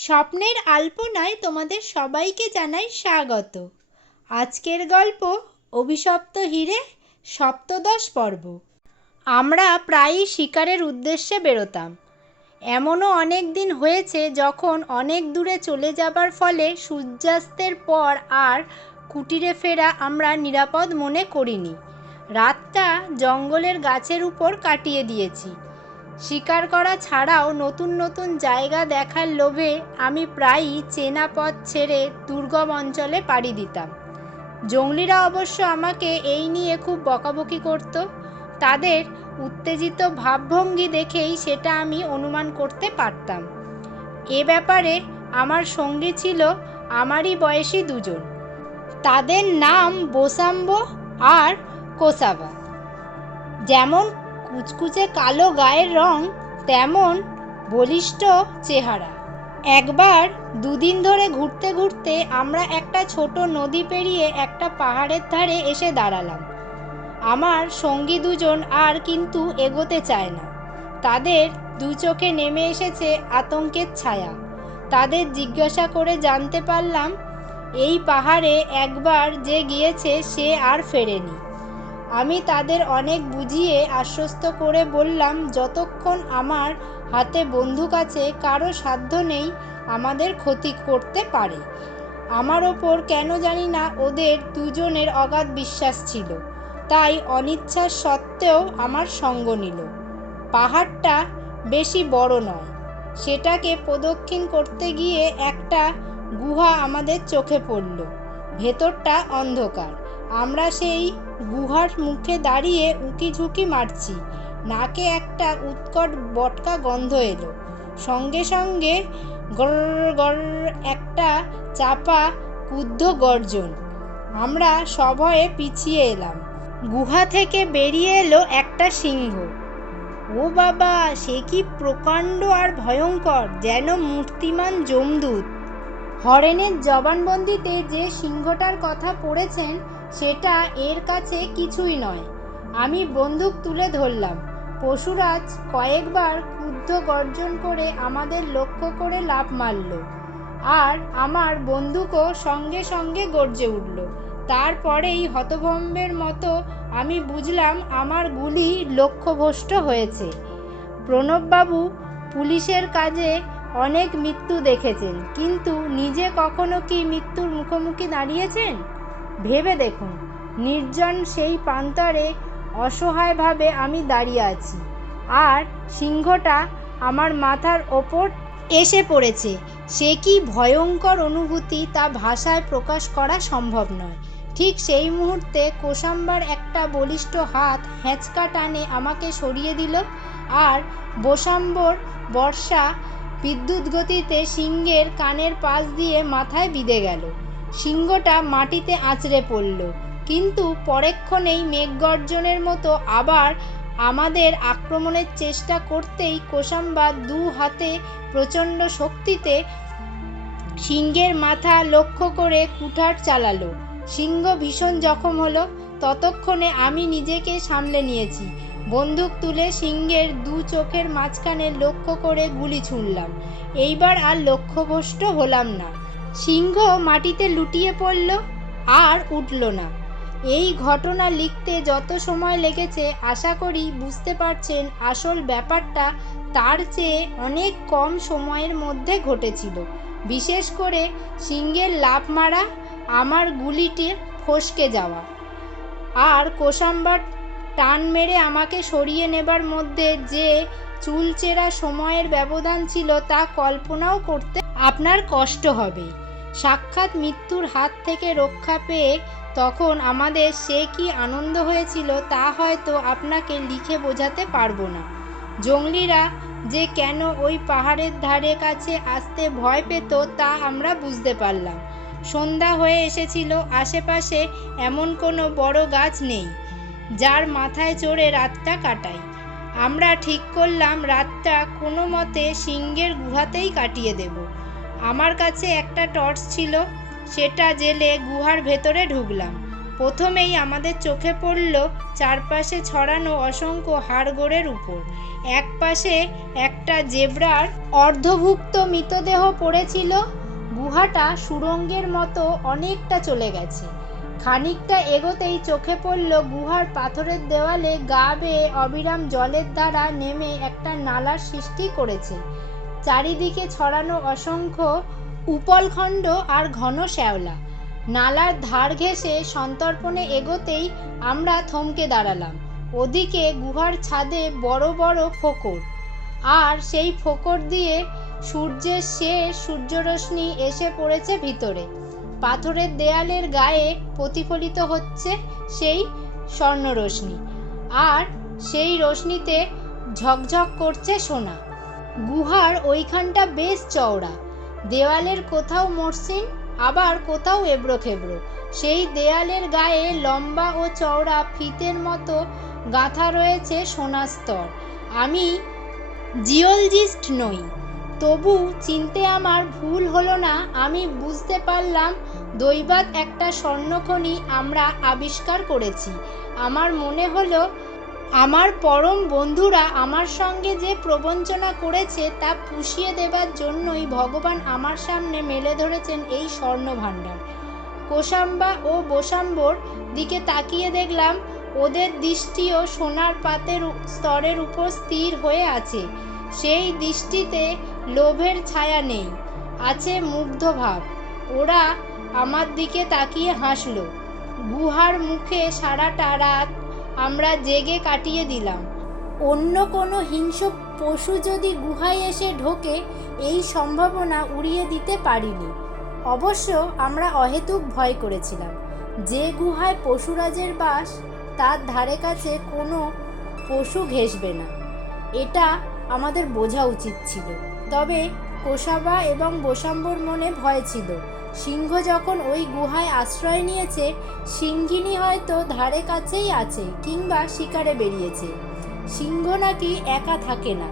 স্বপ্নের আলপনায় তোমাদের সবাইকে জানাই স্বাগত। আজকের গল্প অভিশপ্ত হিরে, সপ্তদশ পর্ব। আমরা প্রায়ই শিকারের উদ্দেশ্যে বেরোতাম। এমনও অনেক দিন হয়েছে যখন অনেক দূরে চলে যাবার ফলে সূর্যাস্তের পর আর কুটিরে ফেরা আমরা নিরাপদ মনে করিনি। রাতটা জঙ্গলের গাছের উপর কাটিয়ে দিয়েছি। শিকার করা ছাড়াও নতুন নতুন জায়গা দেখার লোভে আমি প্রায়ই চেনা পথ ছেড়ে দুর্গম অঞ্চলে পাড়ি দিতাম। জঙ্গলিরা অবশ্য আমাকে এই নিয়ে খুব বকাবকি করত। তাদের উত্তেজিত ভাবভঙ্গি দেখেই সেটা আমি অনুমান করতে পারতাম। এ ব্যাপারে আমার সঙ্গী ছিল আমারই বয়সী দুজন। তাদের নাম বোসাম্বো আর কোসাবা। যেমন কুচকুচে কালো গায়ের রং, তেমন বলিষ্ঠ চেহারা। একবার দুদিন ধরে ঘুরতে ঘুরতে আমরা একটা ছোট নদী পেরিয়ে একটা পাহাড়ের ধারে এসে দাঁড়ালাম। আমার সঙ্গী দুজন আর কিন্তু এগোতে চায় না। তাদের দু চোখে নেমে এসেছে আতঙ্কের ছায়া। তাদের জিজ্ঞাসা করে জানতে পারলাম এই পাহাড়ে একবার যে গিয়েছে সে আর ফেরেনি। আমি তাদের অনেক বুঝিয়ে আশ্বস্ত করে বললাম যতক্ষণ আমার হাতে বন্দুক আছে কারো সাধ্য নেই আমাদের ক্ষতি করতে পারে। আমার ওপর কেন জানি না ওদের দুজনের অগাধ বিশ্বাস ছিল, তাই অনিচ্ছার সত্ত্বেও আমার সঙ্গ নিল। পাহাড়টা বেশি বড় নয়। সেটাকে প্রদক্ষিণ করতে গিয়ে একটা গুহা আমাদের চোখে পড়ল। ভেতরটা অন্ধকার। আমরা সেই গুহার মুখে দাঁড়িয়ে উঁকি ঝুঁকি মারছি। নাকে একটা উৎকট বটকা গন্ধ এলো। সঙ্গে সঙ্গে গড় গড় একটা চাপা ক্রুদ্ধ গর্জন। আমরা সভয়ে পিছিয়ে এলাম। গুহা থেকে বেরিয়ে এলো একটা সিংহ। ও বাবা, সে কি প্রকাণ্ড আর ভয়ঙ্কর, যেন মূর্তিমান যমদূত। হরেনের জবানবন্দিতে যে সিংহটার কথা পড়েছেন সেটা এর কাছে কিছুই নয়। আমি বন্দুক তুলে ধরলাম। পশুরাজ কয়েকবার ক্রুদ্ধ গর্জন করে আমাদের লক্ষ্য করে লাফ মারল, আর আমার বন্দুকও সঙ্গে সঙ্গে গর্জে উঠল। তারপরেই হতভম্বের মতো আমি বুঝলাম আমার গুলি লক্ষ্যভ্রষ্ট হয়েছে। প্রণববাবু পুলিশের কাজে অনেক মৃত্যু দেখেছেন, কিন্তু নিজে কখনো কি মৃত্যুর মুখোমুখি দাঁড়িয়েছেন? ভেবে দেখুন, নির্জন সেই প্রান্তরে অসহায়ভাবে আমি দাঁড়িয়ে আছি, আর সিংহটা আমার মাথার ওপর এসে পড়েছে। সে কি ভয়ঙ্কর অনুভূতি তা ভাষায় প্রকাশ করা সম্ভব নয়। ঠিক সেই মুহূর্তে কোসাম্বার একটা বলিষ্ঠ হাত হ্যাঁচকা টানে আমাকে সরিয়ে দিল, আর বোসাম্বর বর্ষা বিদ্যুৎ গতিতে সিংহের কানের পাশ দিয়ে মাথায় বিঁধে গেল। সিংহটা মাটিতে আছড়ে পড়ল, কিন্তু পরেক্ষণেই মেঘগর্জনের মতো আবার আমাদের আক্রমণের চেষ্টা করতেই কোসাম্বার দু হাতে প্রচণ্ড শক্তিতে সিংহের মাথা লক্ষ্য করে কুঠার চালালো। সিংহ ভীষণ জখম হলো। ততক্ষণে আমি নিজেকে সামলে নিয়েছি। বন্দুক তুলে সিংহের দু চোখের মাঝখানে লক্ষ্য করে গুলি ছুঁড়লাম। এইবার আর লক্ষ্যভ্রষ্ট হলাম না। সিংহ মাটিতে লুটিয়ে পড়ল আর উঠল না। এই ঘটনা লিখতে যত সময় লেগেছে আশা করি বুঝতে পারছেন আসল ব্যাপারটা তার চেয়ে অনেক কম সময়ের মধ্যে ঘটেছিল। বিশেষ করে সিংহের লাফ মারা, আমার গুলিটির ফসকে যাওয়া, আর কোসাম্বার টান মেরে আমাকে সরিয়ে নেবার মধ্যে যে চুলচেরা সময়ের ব্যবধান ছিল তা কল্পনাও করতে আপনার কষ্ট হবে। সাক্ষাৎ মৃত্যুর হাত থেকে রক্ষা পেয়ে তখন আমাদের সে কি আনন্দ হয়েছিল তা হয়তো আপনাকে লিখে বোঝাতে পারবো না। জঙ্গলিরা যে কেন ওই পাহাড়ের ধারে কাছে আসতে ভয় পেত তা আমরা বুঝতে পারলাম। সন্ধ্যা হয়ে এসেছিল। আশেপাশে এমন কোনো বড় গাছ নেই যার মাথায় চড়ে রাতটা কাটাই। আমরা ঠিক করলাম রাতটা কোনো মতে সিংহের গুহাতেই কাটিয়ে দেব। আমার কাছে একটা টর্চ ছিল, সেটা জেলে গুহার ভেতরে ঢুকলাম। প্রথমেই আমাদের চোখে পড়ল চারপাশে ছড়ানো অসংখ্য হাড়গোড়ের উপর। এক পাশে একটা জেব্রার অর্ধভুক্ত মৃতদেহ পড়েছিল। গুহাটা সুড়ঙ্গের মতো অনেকটা চলে গেছে। খানিকটা এগোতেই চোখে পড়ল গুহার পাথরের দেওয়ালে গা বেয়ে অবিরাম জলের ধারা নেমে একটা নালার সৃষ্টি করেছে। চারিদিকে ছড়ানো অসংখ্য উপলখণ্ড আর ঘন শ্যাওলা। নালার ধার ঘেঁষে সন্তর্পণে এগোতেই আমরা থমকে দাঁড়ালাম। ওদিকে গুহার ছাদে বড় বড় ফোকর, আর সেই ফোকর দিয়ে সূর্যের শেষ সূর্যরশ্মি এসে পড়েছে ভিতরে। পাথরের দেয়ালের গায়ে প্রতিফলিত হচ্ছে সেই স্বর্ণরশ্মি, আর সেই রশ্মিতে ঝকঝক করছে সোনা। গুহার ওইখানটা বেশ চওড়া, দেওয়ালের কোথাও মসৃণ, আবার কোথাও এবড়ো খেবড়ো। সেই দেয়ালের গায়ে লম্বা ও চওড়া ফিতের মতো গাঁথা রয়েছে সোনার স্তর। আমি জিওলজিস্ট নই, তবু চিনতে আমার ভুল হলো না। আমি বুঝতে পারলাম দৈবাৎ একটা স্বর্ণখনি আমরা আবিষ্কার করেছি। আমার মনে হলো আমার পরম বন্ধুরা আমার সঙ্গে যে প্রবঞ্চনা করেছে তা পুষিয়ে দেবার জন্যই ভগবান আমার সামনে মেলে ধরেছেন এই স্বর্ণভাণ্ডার। কোষাম্বা ও বোসাম্বর দিকে তাকিয়ে দেখলাম ওদের দৃষ্টিও সোনার পাতের স্তরের উপর স্থির হয়ে আছে। সেই দৃষ্টিতে লোভের ছায়া নেই, আছে মুগ্ধ ভাব। ওরা আমার দিকে তাকিয়ে হাসল। গুহার মুখে সারাটা রাত আমরা জেগে কাটিয়ে দিলাম। অন্য কোনো হিংস্র পশু যদি গুহায় এসে ঢোকে, এই সম্ভাবনা উড়িয়ে দিতে পারিনি। অবশ্য আমরা অহেতুক ভয় করেছিলাম। যে গুহায় পশুরাজের বাস, তার ধারে কাছে কোনো পশু ঘেঁষবে না, এটা আমাদের বোঝা উচিত ছিল। তবে কোষাবা এবং বোসাম্বর মনে ভয় ছিল। সিংহ যখন ওই গুহায় আশ্রয় নিয়েছে, সিংহিনী হয়তো ধারে কাছেই আছে কিংবা শিকারে বেরিয়েছে। সিংহ নাকি একা থাকে না।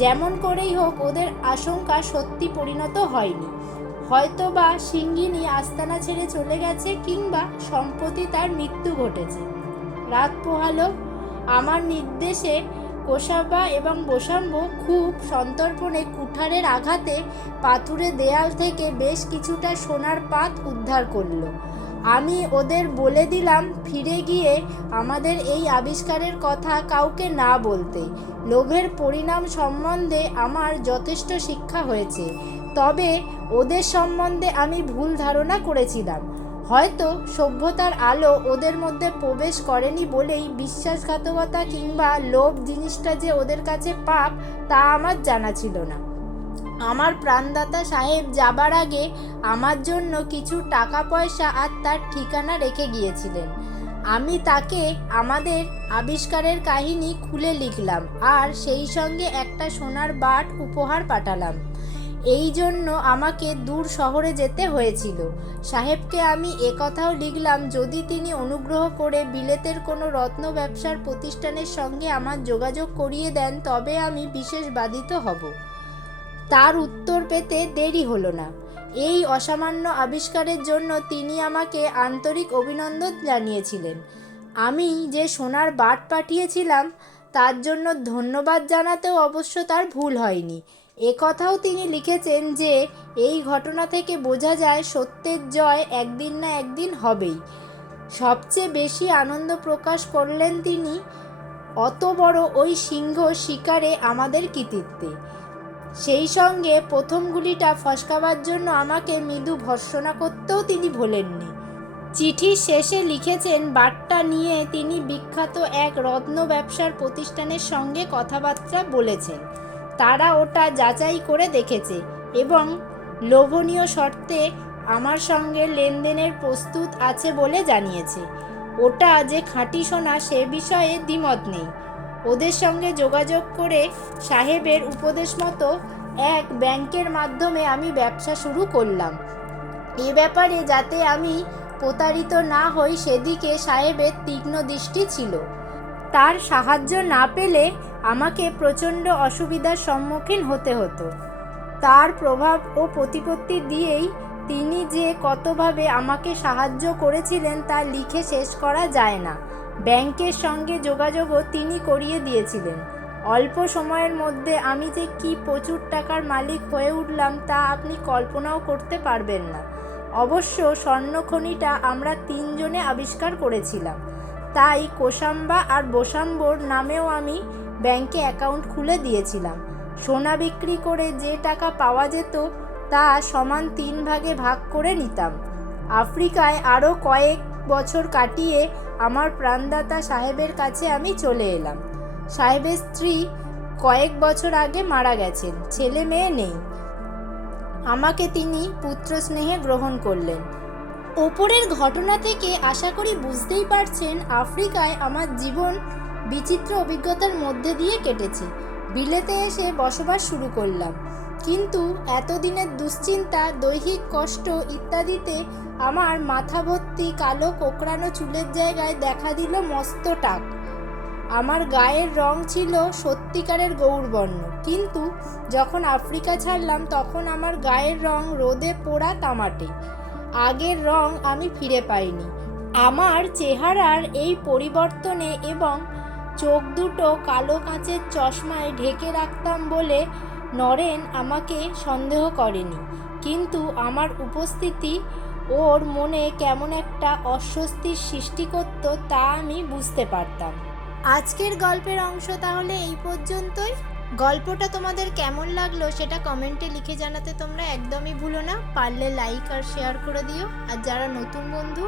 যেমন করেই হোক ওদের আশঙ্কা সত্যি পরিণত হয়নি। হয়তো বা সিংহিনী আস্তানা ছেড়ে চলে গেছে কিংবা সম্প্রতি তার মৃত্যু ঘটেছে। রাত পোহালো। আমার নির্দেশে কোষাবা এবং বোসাম্ব খুব সন্তর্পণে কুঠারের আঘাতে পাথুরে দেয়াল থেকে বেশ কিছুটা সোনার পাত উদ্ধার করলো। আমি ওদের বলে দিলাম ফিরে গিয়ে আমাদের এই আবিষ্কারের কথা কাউকে না বলতে। লোভের পরিণাম সম্বন্ধে আমার যথেষ্ট শিক্ষা হয়েছে, তবে ওদের সম্বন্ধে আমি ভুল ধারণা করেছিলাম। হয়তো সভ্যতার আলো ওদের মধ্যে প্রবেশ করেনি বলেই বিশ্বাসঘাতকতা কিংবা লোভ জিনিসটা যে ওদের কাছে পাপ, তা আমার জানা ছিল না। আমার প্রাণদাতা সাহেব যাবার আগে আমার জন্য কিছু টাকা পয়সা আর তার ঠিকানা রেখে গিয়েছিলেন। আমি তাকে আমাদের আবিষ্কারের কাহিনী খুলে লিখলাম, আর সেই সঙ্গে একটা সোনার বাট উপহার পাঠালাম। এই জন্য আমাকে দূর শহরে যেতে হয়েছিল। সাহেবকে আমি একথাও লিখলাম, যদি তিনি অনুগ্রহ করে বিলেতের কোনো রত্ন ব্যবসার প্রতিষ্ঠানের সঙ্গে আমার যোগাযোগ করিয়ে দেন, তবে আমি বিশেষ বাধিত হব। তার উত্তর পেতে দেরি হলো না। এই অসামান্য আবিষ্কারের জন্য তিনি আমাকে আন্তরিক অভিনন্দন জানিয়েছিলেন। আমি যে সোনার বাট পাঠিয়েছিলাম তার জন্য ধন্যবাদ জানাতেও অবশ্য তার ভুল হয়নি। একথাও তিনি লিখেছেন যে এই ঘটনা থেকে বোঝা যায় সত্যের জয় একদিন না একদিন হবেই। সবচেয়ে বেশি আনন্দ প্রকাশ করলেন তিনি অত বড় ওই সিংহ শিকারে আমাদের কৃতিত্বে। সেই সঙ্গে প্রথম গুলিটা ফসকাবার জন্য আমাকে মৃদু ভর্ৎসনা করতেও তিনি ভোলেননি। চিঠির শেষে লিখেছেন, বার্তা নিয়ে তিনি বিখ্যাত এক রত্ন ব্যবসার প্রতিষ্ঠানের সঙ্গে কথাবার্তা বলেছেন। তারা ওটা যাচাই করে দেখেছে এবং লোভনীয় শর্তে আমার সঙ্গে লেনদেনের প্রস্তুত আছে বলে জানিয়েছে। ওটা যে খাঁটি সোনা সে বিষয়ে দ্বিমত নেই। ওদের সঙ্গে যোগাযোগ করে সাহেবের উপদেশ মতো এক ব্যাংকের মাধ্যমে আমি ব্যবসা শুরু করলাম। এ ব্যাপারে যাতে আমি প্রতারিত না হই সেদিকে সাহেবের তীক্ষ্ণ দৃষ্টি ছিল। তার সাহায্য না পেলে আমাকে প্রচণ্ড অসুবিধার সম্মুখীন হতে হতো। তার প্রভাব ও প্রতিপত্তি দিয়েই তিনি যে কতভাবে আমাকে সাহায্য করেছিলেন তা লিখে শেষ করা যায় না। ব্যাংকের সঙ্গে যোগাযোগও তিনি করিয়ে দিয়েছিলেন। অল্প সময়ের মধ্যে আমি যে কি প্রচুর টাকার মালিক হয়ে উঠলাম তা আপনি কল্পনাও করতে পারবেন না। অবশ্য স্বর্ণখনিটা আমরা তিনজনে আবিষ্কার করেছিলাম, তাই কোসাম্বা আর বোসাম্বোর নামেও আমি ব্যাংকে অ্যাকাউন্ট খুলে দিয়েছিলাম। সোনা বিক্রি করে যে টাকা পাওয়া যেত তা সমান 3 ভাগে ভাগ করে নিতাম। আফ্রিকায় আরও কয়েক বছর কাটিয়ে আমার প্রাণদাতা সাহেবের কাছে আমি চলে এলাম। সাহেবের স্ত্রী কয়েক বছর আগে মারা গেছেন, ছেলে মেয়ে নেই। আমাকে তিনি পুত্র স্নেহে গ্রহণ করলেন। ওপরের ঘটনা থেকে আশা করি বুঝতেই পারছেন আফ্রিকায় আমার জীবন বিচিত্র অভিজ্ঞতার মধ্যে দিয়ে কেটেছে। বিলেতে এসে বসবাস শুরু করলাম, কিন্তু এতদিনের দুশ্চিন্তা, দৈহিক কষ্ট ইত্যাদিতে আমার মাথা ভর্তি কালো কোঁকড়ানো চুলের জায়গায় দেখা দিল মস্ত টাক। আমার গায়ের রং ছিল সত্যিকারের গৌরবর্ণ, কিন্তু যখন আফ্রিকা ছাড়লাম তখন আমার গায়ের রং রোদে পোড়া তামাটে। আগের রং আমি ফিরে পাইনি। আমার চেহারার এই পরিবর্তনে এবং চোখ দুটো কালো কাঁচের চশমায় ঢেকে রাখতাম বলে নরেন আমাকে সন্দেহ করেনি, কিন্তু আমার উপস্থিতি ওর মনে কেমন একটা অস্বস্তির সৃষ্টি করত তা আমি বুঝতে পারতাম। আজকের গল্পের অংশ তাহলে এই পর্যন্তই। গল্পটা তোমাদের কেমন লাগলো সেটা কমেন্টে লিখে জানাতে তোমরা একদমই ভুলো না। পারলে লাইক আর শেয়ার করে দিও। আর যারা নতুন বন্ধু,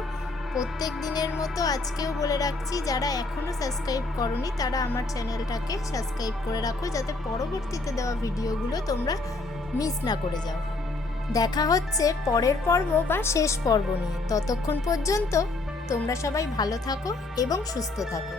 প্রত্যেক দিনের মতো আজকেও বলে রাখছি, যারা এখনও সাবস্ক্রাইব করোনি তারা আমার চ্যানেলটাকে সাবস্ক্রাইব করে রাখো, যাতে পরবর্তীতে দেওয়া ভিডিওগুলো তোমরা মিস না করে যাও। দেখা হচ্ছে পরের পর্ব বা শেষ পর্ব নিয়ে। ততক্ষণ পর্যন্ত তোমরা সবাই ভালো থাকো এবং সুস্থ থাকো।